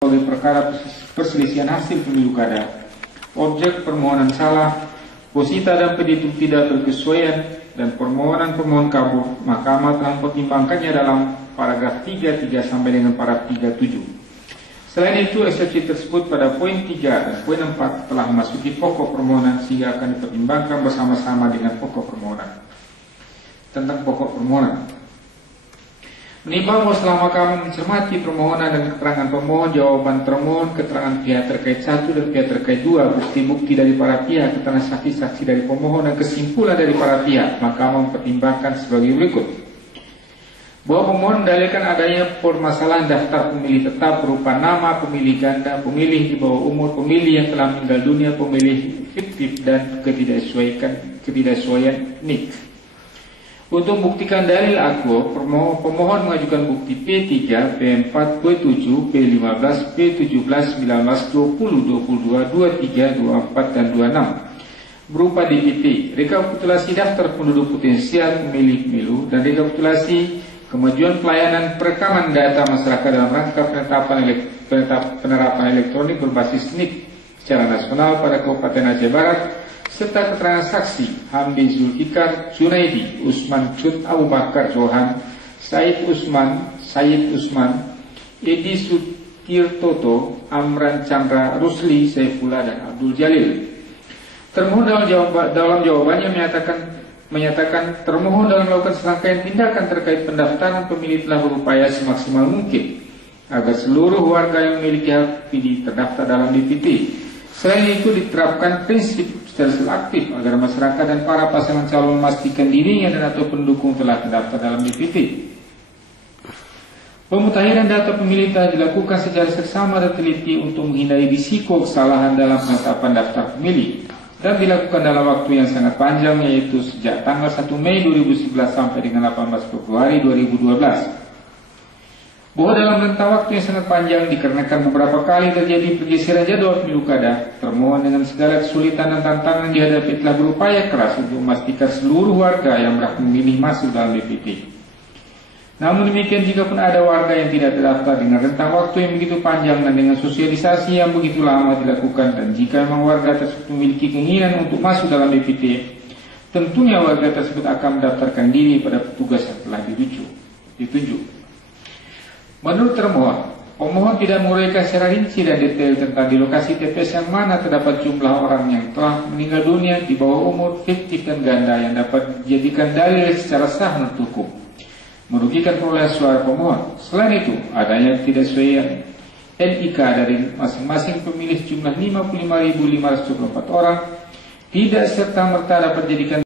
oleh perkara perselisihan hasil pemilu kada, objek permohonan salah, posita dan petitum tidak berkesesuaian, dan permohonan pemohon kabur, Mahkamah telah mempertimbangkannya dalam paragraf 33 sampai dengan paragraf 37. Selain itu, eksepsi tersebut pada poin 3 dan poin 4 telah memasuki pokok permohonan sehingga akan dipertimbangkan bersama-sama dengan pokok permohonan. Tentang pokok permohonan, menimbang bahwa selama kami mencermati permohonan dan keterangan pemohon, jawaban termohon, keterangan pihak terkait 1 dan pihak terkait 2, bukti-bukti dari para pihak, keterangan saksi-saksi dari pemohon dan kesimpulan dari para pihak, maka mempertimbangkan sebagai berikut. Bahwa pemohon mendalilkan adanya permasalahan daftar pemilih tetap berupa nama pemilih ganda, pemilih di bawah umur, pemilih yang telah meninggal dunia, pemilih fiktif, dan ketidaksesuaian NIK. Untuk membuktikan dalil akuo, pemohon mengajukan bukti P3, P4, P7, P15, P17, 19, 20, 22, 23, 24, dan 26 berupa DPT, rekapitulasi daftar penduduk potensial pemilih pemilu, dan rekapitulasi kemajuan pelayanan perekaman data masyarakat dalam rangka penerapan elektronik berbasis NIK secara nasional pada Kabupaten Aceh Barat, serta keterangan saksi Hamdi Zulfikar, Junaidi, Usman Cut Abu Bakar Johan, Said Usman, Edi Sutirtoto, Amran Chandra, Rusli, Saifullah, dan Abdul Jalil. Termohon dalam jawabannya menyatakan termohon dalam melakukan serangkaian tindakan terkait pendaftaran pemilih telah berupaya semaksimal mungkin agar seluruh warga yang memiliki hak pilih terdaftar dalam DPT. Selain itu diterapkan prinsip secara selektif agar masyarakat dan para pasangan calon memastikan dirinya dan atau pendukung telah terdaftar dalam DPT. Pemutahiran data pemilih telah dilakukan secara seksama dan teliti untuk menghindari risiko kesalahan dalam penetapan daftar pemilih dan dilakukan dalam waktu yang sangat panjang, yaitu sejak tanggal 1 Mei 2011 sampai dengan 18 Februari 2012. Bahwa dalam rentang waktu yang sangat panjang dikarenakan beberapa kali terjadi pergeseran jadwal pemilu kada, termohon dengan segala kesulitan dan tantangan dihadapi telah berupaya keras untuk memastikan seluruh warga yang berhak memilih masuk dalam DPT. Namun demikian, jika pun ada warga yang tidak terdaftar dengan rentang waktu yang begitu panjang dan dengan sosialisasi yang begitu lama dilakukan, dan jika memang warga tersebut memiliki keinginan untuk masuk dalam DPT, tentunya warga tersebut akan mendaftarkan diri pada petugas yang telah ditunjuk. Menurut termohon, pemohon tidak menguraikan secara rinci dan detail tentang di lokasi TPS yang mana terdapat jumlah orang yang telah meninggal dunia di bawah umur, fiktif, dan ganda yang dapat dijadikan dalil secara sah menurut hukum, merugikan perolehan suara pemohon. Selain itu, adanya ketidaksesuaian NIK dari masing-masing pemilih jumlah 55.524 orang tidak serta-merta dapat dijadikan